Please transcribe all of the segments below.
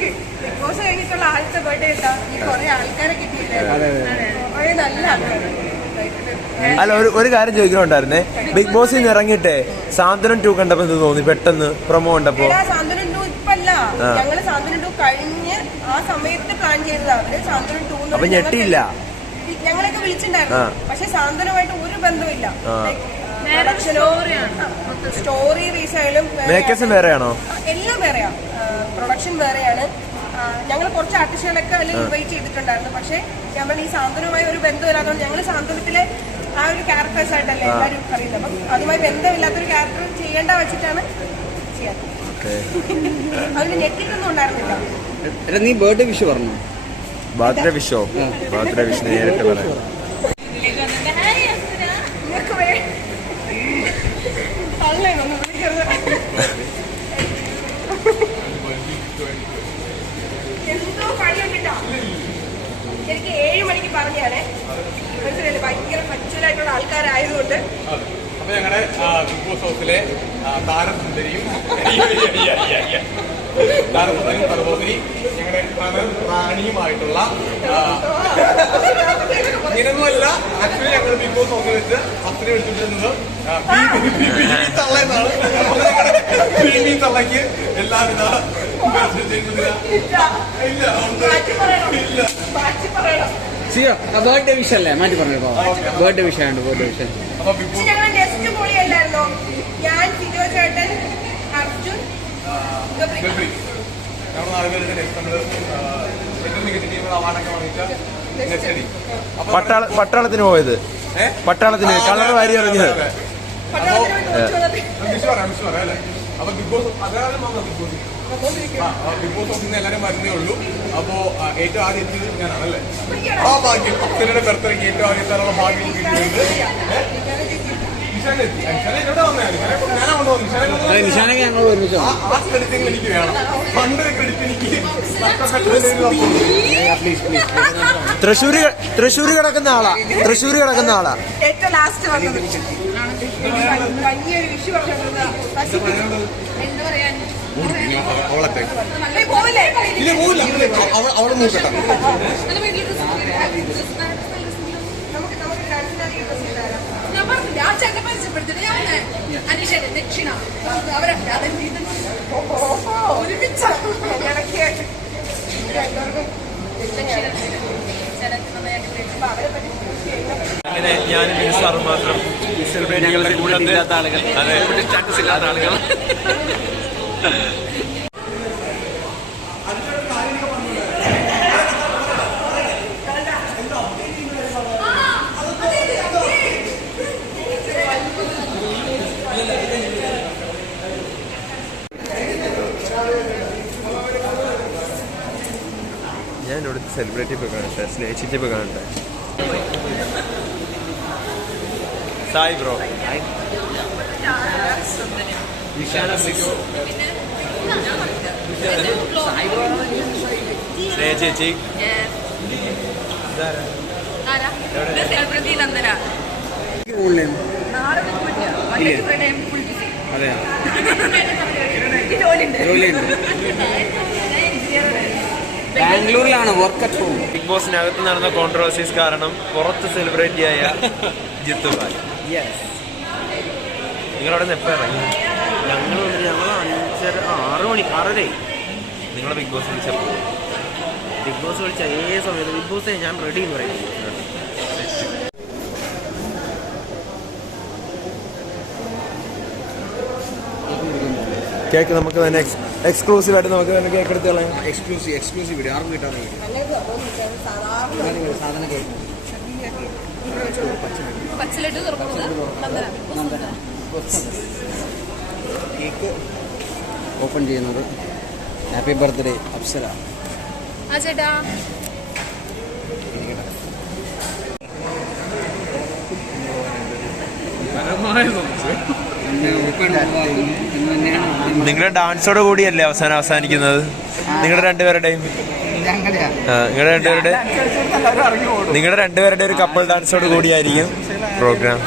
Big boss കഴിഞ്ഞിട്ടുള്ള ആദ്യത്തെ birthday ഇട്ടാ ഈ കുറെ ആൾക്കാരെ കിട്ടിയില്ലേ, കുറെ നല്ല ആൾക്കാർ. അല്ല, ഒരു കാര്യം ചോദിക്കണുണ്ടായിരുന്നേ, ബിഗ് ബോസിൽ നിന്ന് ഇറങ്ങിയിട്ടേ സാന്ത്വനം 2 കണ്ടപ്പോ എന്ത് തോന്നി? പെട്ടെന്ന് പ്രൊമോ കണ്ടപ്പോ. സാന്ത്വനം 2 ഇപ്പല്ല, ഞങ്ങള് സാന്ത്വനം 2 കഴിഞ്ഞ് ആ സമയത്ത് പ്ലാൻ ചെയ്തതാ. അവര് സാന്ത്വനം 2 അപ്പൊ ഞെട്ടിയില്ല, ഞങ്ങളൊക്കെ വിളിച്ചിട്ടുണ്ടായിരുന്നു. പക്ഷെ സാന്ത്വനമായിട്ട് ഒരു ബന്ധമില്ല. സ്റ്റോറി റീസായാലും മേക്കേഴ്സും വേറെയാണോ? എല്ലാം വേറെയാ. പ്രൊഡക്ഷൻ വേറെയാണ്. ഞങ്ങൾ കുറച്ച് ആർട്ടിസ്റ്റുകളൊക്കെ അതിൽ ഇൻവൈറ്റ് ചെയ്തിട്ടുണ്ടായിരുന്നു. പക്ഷെ നമ്മൾ ഈ സാന്ത്വനവുമായി ഒരു ബന്ധമില്ലാത്തതുകൊണ്ട് ഞങ്ങൾ സാന്ത്വനത്തിലെ ആ ഒരു ക്യാരക്ടേഴ്സ് ആയിട്ടല്ലേ എല്ലാവരും അറിയുന്നത്. അപ്പം അതുമായി ബന്ധമില്ലാത്തൊരു ക്യാരക്ടർ ചെയ്യേണ്ട വെച്ചിട്ടാണ് ചെയ്യാറ്. അതിന് ഞെട്ടിട്ടൊന്നും ഉണ്ടായിരുന്നില്ല. നീ ബർത്ത്ഡേ വിഷ് പറഞ്ഞു? ബർത്ത്ഡേ വിഷോ? ബർത്ത്ഡേ വിഷ് നേരിട്ട് പറയാം. എന്തോ പണിയുണ്ടിട്ടോ. എനിക്ക് 7 മണിക്ക് പറഞ്ഞാണേ, മനസ്സിലായില്ലേ, ഭയങ്കര പച്ചുലായിട്ടുള്ള ആൾക്കാരായതുകൊണ്ട്. അപ്പൊ ഞങ്ങളുടെ ബിഗ് ബോസ് ഹൗസിലെ താരസുന്ദരിയും അതുപോലെ ഞങ്ങളുടെ റാണിയുമായിട്ടുള്ള ഇങ്ങനെയൊന്നുമല്ല, ആക്ച്വലി ഞങ്ങൾ ബിഗ് ബോസ് ഹൗസിൽ വെച്ച് അത്രയും വിളിച്ചിരുന്നത് തള്ളയെന്നാണ്. തള്ളയ്ക്ക് എല്ലാവിധ ബർത്ത്ഡേ വിഷ് അല്ലേ, മാറ്റി പറഞ്ഞോ. ബർത്ത്ഡേ വിഷയമുണ്ട്, ബർത്ത്ഡേ വിഷയം. ഞങ്ങൾ നെക്സ്റ്റ് പൊളിയല്ലായിരുന്നോ? ഞാൻ, സിജോ ചേട്ടൻ, അർജുൻ, ഞങ്ങൾ 4 പേരുടെ ഏറ്റവും മികച്ച ടീമുകൾ അവാർഡൊക്കെ വാങ്ങിച്ച പട്ടാളത്തിന് പോയത്, പട്ടാളത്തിന് കളർ വാരി എറിഞ്ഞത്. മിസ് പറയാം അല്ലേ? അപ്പൊ ബിഗ് ബോസ് അതാരും വന്നു. ബിഗ് ബോസ് ഓഫീസിൽ നിന്ന് എല്ലാവരും വരുന്നേ ഉള്ളൂ. അപ്പോ ഏറ്റവും ആദ്യം എത്തിയത് ഞാനാണല്ലേ? ആ ഭാഗ്യം, അച്ഛനുടെ ബർത്ത്ഡേക്ക് ഏറ്റവും ആദ്യം എത്താനുള്ള ഭാഗ്യം കിട്ടിയിട്ടുണ്ട്. നിഷാനൊക്കെ ഞങ്ങൾ ഒരുമിച്ചോ? ആ ക്രെഡിറ്റ് എനിക്ക് വേണം. പണ്ടൊരു ക്രെഡിറ്റ് എനിക്ക് തൃശ്ശൂര് കിടക്കുന്ന ആളാ, തൃശ്ശൂര് കിടക്കുന്ന ആളാ. ഏറ്റവും ലാസ്റ്റ് വന്നത് വലിയൊരു വിഷു പറഞ്ഞിട്ടുണ്ട്. എന്താ പറയാൻ, അവളെ നോക്കട്ടെ. അങ്ങനെ ഞാനും സാറും മാത്രം സെലിബ്രേറ്റ് ഇല്ലാത്ത ആളുകൾ, അതെ, സ്റ്റാറ്റസ് ഇല്ലാത്ത ആളുകൾ. ഞാൻ ഇവിടുത്തെ സെലിബ്രിറ്റി പോയി കാണട്ടെ, സ്നേഹിച്ചിട്ട് പോയി കാണട്ടെ. സായി ബ്രോ, സ്നേഹ ചേച്ചി, ബാംഗ്ലൂരിലാണ് വർക്ക് അറ്റ് ഹോം. ബിഗ് ബോസിനകത്ത് നടന്ന കോൺട്രവേഴ്സീസ് കാരണം പുറത്ത് സെലിബ്രിറ്റിയായ ജിത്തു ഭായ്. നിങ്ങളവിടെ നിന്ന് എപ്പോൾ ഇറങ്ങി? ഞങ്ങൾ 5:30 6 മണി 6:30 നിങ്ങളെ ബിഗ് ബോസ് വിളിച്ചപ്പോൾ? ബിഗ് ബോസ് വിളിച്ച ഏത് സമയത്ത് ബിഗ് ബോസ് ഞാൻ റെഡി എന്ന് പറയും. കേക്ക് നമുക്ക് തന്നെ എക്സ്ക്ലൂസീവ് ആയിട്ട് നമുക്ക് തന്നെ കേക്ക് എടുത്ത് കളയാം. എക്സ്ക്ലൂസീവ് വീഡിയോ ആർക്കും കിട്ടാൻ സാധനം കേക്ക് ഓപ്പൺ ചെയ്യുന്നത്. Happy birthday Apsara. ചേട്ടാ നിങ്ങളുടെ ഡാൻസോട് കൂടിയല്ലേ അവസാനിക്കുന്നത്? നിങ്ങളുടെ രണ്ടുപേരുടെയും നിങ്ങളുടെ രണ്ടുപേരുടെ ഒരു കപ്പിൾ ഡാൻസോട് കൂടിയായിരിക്കും പ്രോഗ്രാം.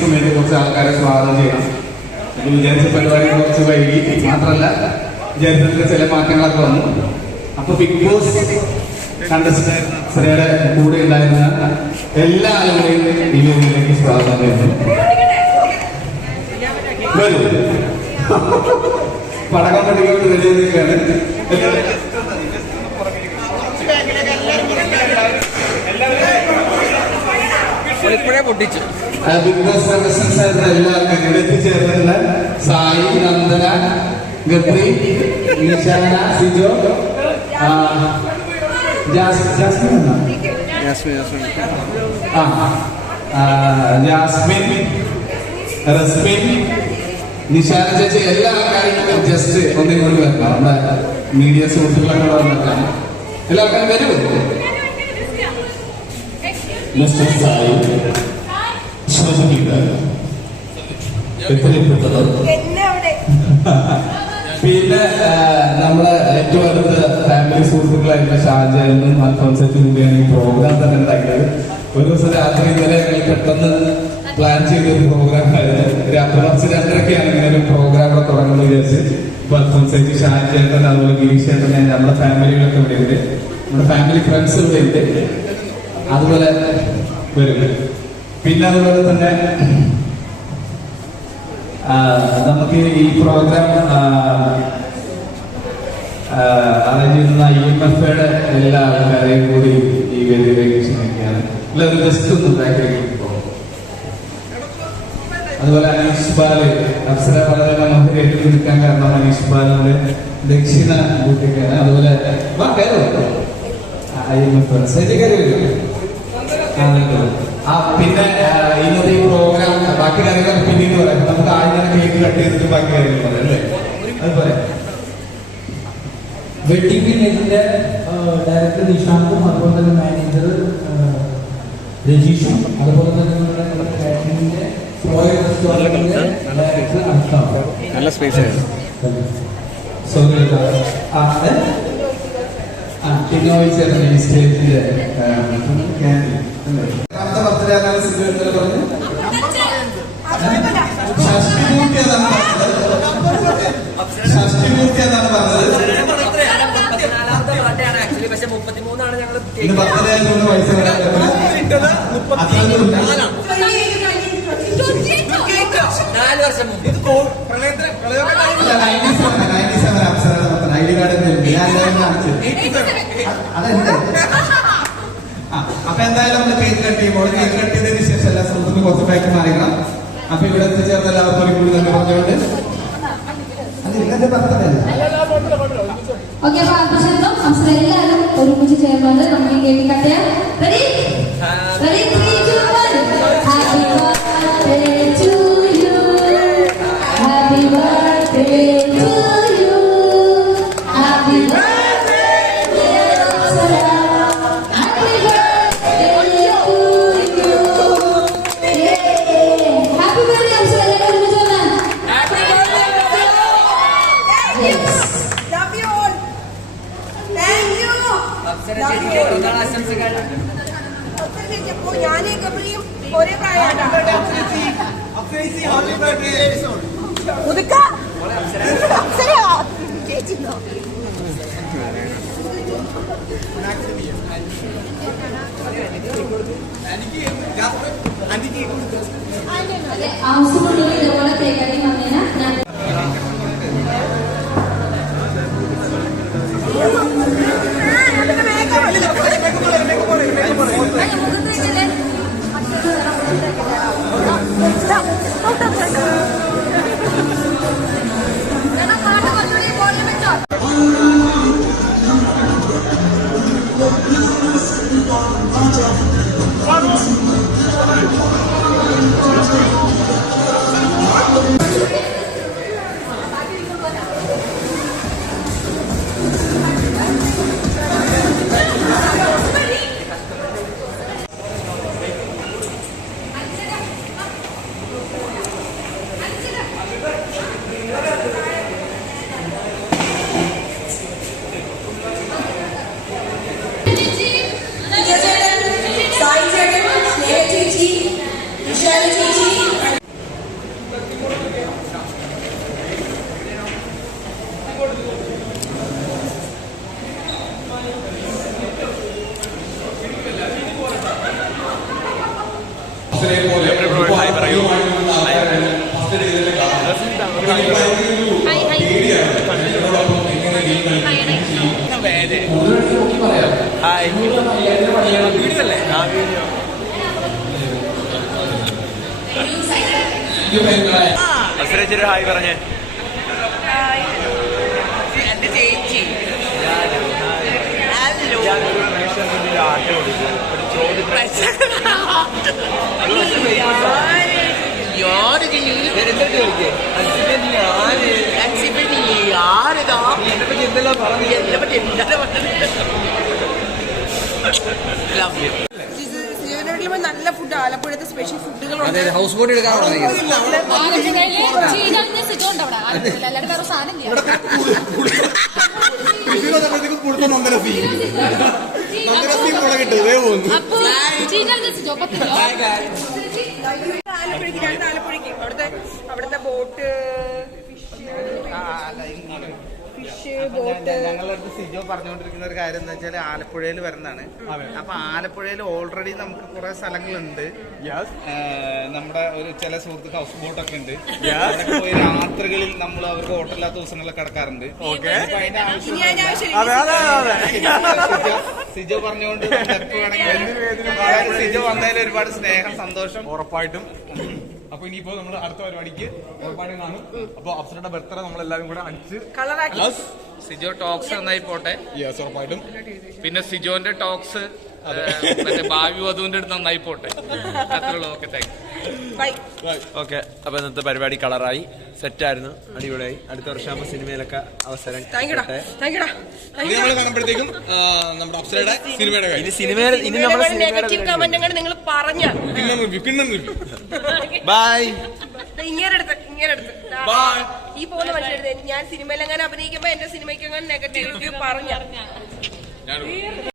സമയത്ത് കുറച്ച് ആൾക്കാരെ സ്വാഗതം ചെയ്യണം. വിചാരിച്ച പരിപാടി കുറച്ച് വൈകി, മാത്രമല്ല വിചാരിച്ചതിന്റെ ചില മാറ്റങ്ങളൊക്കെ വന്നു. അപ്പൊ ബിഗ് ബോസ് കണ്ടസ്റ്റന്റിന്റെ കൂടെ ഉണ്ടായിരുന്ന എല്ലാ ആളുകളെയും ഈ വേദിയിലേക്ക് സ്വാഗതം ചെയ്യുന്നു. വരൂ, പടക്കം പഠിക്കൊണ്ട് റെഡിയാണ്. ഇപ്പോഴേ പൊട്ടിച്ചു. ബിഗ് ബോസ് കണ്ടസ്റ്റൻസ് ആയിരുന്ന എല്ലാ ആൾക്കാരും ഇവിടെ എത്തിച്ചേർന്നിട്ടുള്ള സായി, നന്ദന, ഗബ്രി, നിശാന, സിജോ, ജാസ്മിൻ, റസ്മിൻ, നിശാന ചേച്ചി, എല്ലാ ആൾക്കാരും ജസ്റ്റ് ഒന്നിങ്ങോട്ട് വരണം. നമ്മുടെ മീഡിയ സുഹൃത്തുക്കളൊക്കെ വന്നിട്ടാണ്. എല്ലാ ആൾക്കാരും വരും. മിസ്റ്റർ സായി, പിന്നെ നമ്മളെ ഏറ്റവും അടുത്ത ഫാമിലി സുഹൃത്തുക്കളായിട്ടുള്ള ഷാജാനും അൽഫോൻസും കൂടിയാണ് ഈ പ്രോഗ്രാം തന്നെ ഉണ്ടാക്കിയത്. ഒരു ദിവസം രാത്രി ഇന്നലെ ഞങ്ങൾ പെട്ടെന്ന് പ്ലാൻ ചെയ്തൊരു പ്രോഗ്രാം ആയിരുന്നു. രാത്രി 2:30 ഇങ്ങനെ ഒരു പ്രോഗ്രാം കൂടെ തുടങ്ങുമെന്ന് വിചാരിച്ച് അൽഫോൻസേക്ക്, ഷാജേട്ടൻ, അതുപോലെ ഗിരീഷേട്ടൻ, നമ്മുടെ ഫാമിലികളൊക്കെ ഇവിടെ ഉണ്ട്, നമ്മുടെ ഫാമിലി ഫ്രണ്ട്സ് ഇവിടെ ഉണ്ട്. അതുപോലെ വരും. പിന്നെ അതുപോലെ തന്നെ നമുക്ക് ഈ പ്രോഗ്രാം അറേഞ്ച് ചെയ്യുന്ന IMF-യുടെ എല്ലാ ആൾക്കാരെയും കൂടി ഈ വേദിയിലേക്ക് ക്ഷണിക്കുകയാണ്. എല്ലാവരും ജസ്റ്റ് ഒന്ന് ബാക്കിലേക്ക് പോകും. അതുപോലെ അനീഷ് ബാല്, അപ്സര വളരെ മനോഹരമായിട്ട് നിൽക്കാൻ കാരണം അനീഷ് ബാലിന്റെ ദക്ഷിണ കൂട്ടിക്കാണ്. അതുപോലെ IMF സജിക്കാരി വരും. പിന്നെ ഇന്നത്തെ ഈ പ്രോഗ്രാം ബാക്കി കാര്യങ്ങളൊക്കെ പിന്നീട് പറയാം. നമുക്ക് ആദ്യം കേക്ക് കട്ട് ചെയ്തിട്ട് ബാക്കി കാര്യങ്ങൾ പറയാം അല്ലേ? അത് പറയാം. വെഡിങ് വില്ലേജിന്റെ ഡയറക്ടർ നിഷാന്തും, അതുപോലെ തന്നെ മാനേജർ രജീഷും, അതുപോലെ തന്നെ കാറ്ററിംഗിന്റെ ഡയറക്ടർ അഷ്താഫ്. നല്ല സ്പേസ് ആയിരുന്നു. പിന്നെ ചേർന്ന ഈ സ്റ്റേജിന്റെ ബർത്ത്ഡേ ആണെന്ന് സിനിമ പറഞ്ഞു. ഷഷ്ടിപൂർത്തി എന്നാണ് പറഞ്ഞത്. ഷഷ്ടിപൂർത്തി എന്നാണ് പറഞ്ഞത്. ഇന്ന് ബർത്ത്ഡേ ആയതുകൊണ്ട് വയസ്സ് ഐഡി കാർഡ് അതെന്താ. അപ്പൊ എന്തായാലും നമ്മള് കേക്ക് കട്ട് ചെയ്യുമ്പോൾ കേക്ക് കട്ട് ചെയ്തതിനു ശേഷം സ്ഥലത്തുനിന്ന് കുറച്ച് ബാക്ക് മാറിക്കണം. അപ്പൊ ഇവിടെ എത്തിച്ചേർന്ന എല്ലാവർക്കും കൂടി തന്നെ പറഞ്ഞുകൊണ്ട് അത് ഇന്നത്തെ ബർത്ത്ഡേ ഓക്കെ, അപ്പൊ ആഘോഷം അവസരം എല്ലാവരും ഒരുമിച്ച് ചേർന്നത് നമുക്ക് ഈ കേക്ക് കട്ട് ചെയ്യാം. Ready ready 3 2 1 happy birthday to you happy birthday to you happy birthday dear Apsara happy birthday to you happy birthday Apsara. എല്ലാവരും ഒരുമിച്ച് വന്നാൽ happy birthday. Yes, Love you all. Thank you. ആശംസകൾ. അപ്സര ചേച്ചി, അപ്പോ ഞാനേ ഗബ്രിയും ഒരേ പ്രായമാണ്. ഉതുക്ക. അപ്സരയോ? ചേച്ചിന്നോ? ആവശ്യമുള്ളത് ഇതുപോലെ കേൾക്കാനും വന്നേനാ ഞാൻ അസുരേച്ചൊരു ഹായ് പറഞ്ഞേ. എന്റെ ചേച്ചി ആട്ട കൊടുക്കും നല്ല ഫുഡ്, ആലപ്പുഴത്തെ സ്പെഷ്യൽ ഫുഡുകളുണ്ട്. ഹൗസ് ബോട്ട് എടുക്കാറുണ്ട്. ആലപ്പുഴയ്ക്ക് അവിടുത്തെ ബോട്ട്, ഫിഷ് ബോട്ട്. ഞങ്ങളുടെ അടുത്ത് സിജോ പറഞ്ഞുകൊണ്ടിരിക്കുന്ന ഒരു കാര്യം എന്ന് വെച്ചാൽ ആലപ്പുഴയിൽ വരുന്നതാണ്. അപ്പൊ ആലപ്പുഴയിൽ ഓൾറെഡി നമുക്ക് കുറെ സ്ഥലങ്ങളുണ്ട്. നമ്മുടെ ഒരു ചില സുഹൃത്തുക്കൾ ഹൗസ് ബോട്ടൊക്കെ ഉണ്ട്. അവിടെ പോയി രാത്രികളിൽ നമ്മൾ അവർക്ക് ഹോട്ടലില്ലാത്ത ദിവസങ്ങളിലൊക്കെ കിടക്കാറുണ്ട്. അപ്പൊ അതിന്റെ ആവശ്യം സിജോ പറഞ്ഞുകൊണ്ട് എപ്പോ വേണമെങ്കിൽ സിജോ വന്നതിൽ ഒരുപാട് സ്നേഹം, സന്തോഷം. ഉറപ്പായിട്ടും. അപ്പൊ ഇനിയിപ്പോ നമ്മൾ അടുത്ത പരിപാടിക്ക് ഉറപ്പായിട്ടും കാണും. അപ്പൊ അപ്സരയുടെ ബർത്ത്ഡേ നമ്മളെല്ലാരും കൂടെ അടിച്ച് കളറാക്കി. സിജോ ടോക്സ് നന്നായി പോട്ടെ. യെസ്, ഉറപ്പായിട്ടും. പിന്നെ സിജോന്റെ ടോക്സ് മറ്റേ ഭാവി വധുവിന്റെ അടുത്ത് നന്നായി പോട്ടെ. അത്രയുള്ളൂ. Okay, thank you. Bye. Okay. അപ്പൊ ഇന്നത്തെ പരിപാടി കളറായി, സെറ്റായിരുന്നു, അടിപൊളിയായി. അടുത്ത വർഷം സിനിമയിലൊക്കെ അവസരം നമ്മൾ കാണുമ്പോഴത്തേക്കും നമ്മുടെ അപ്സരയുടെ സിനിമയുടെ ഇനി സിനിമ ഇനി നമ്മുടെ നെഗറ്റീവ് കമന്റ് അങ്ങനെ നിങ്ങൾ പറഞ്ഞ ബൈ. ഇങ്ങനെടുത്ത് ഈ പോകുന്ന മനുഷ്യരുടെ ഞാൻ സിനിമയിൽ അങ്ങനെ അഭിനയിക്കുമ്പോ എന്റെ സിനിമയ്ക്ക് അങ്ങനെ നെഗറ്റീവ് പറഞ്ഞ